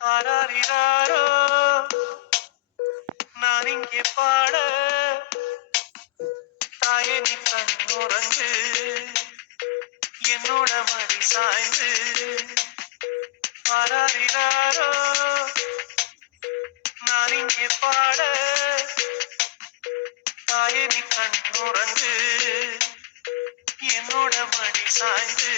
ஆராரிராரோ நான் இங்கே பாட தாயே நீ கண்ணுறங்கு என்னோட மடி சாய்ந்து ஆராரிராரோ நான் இங்கே பாட தாயே நீ கண்ணுறங்கு என்னோட மடி சாய்ந்து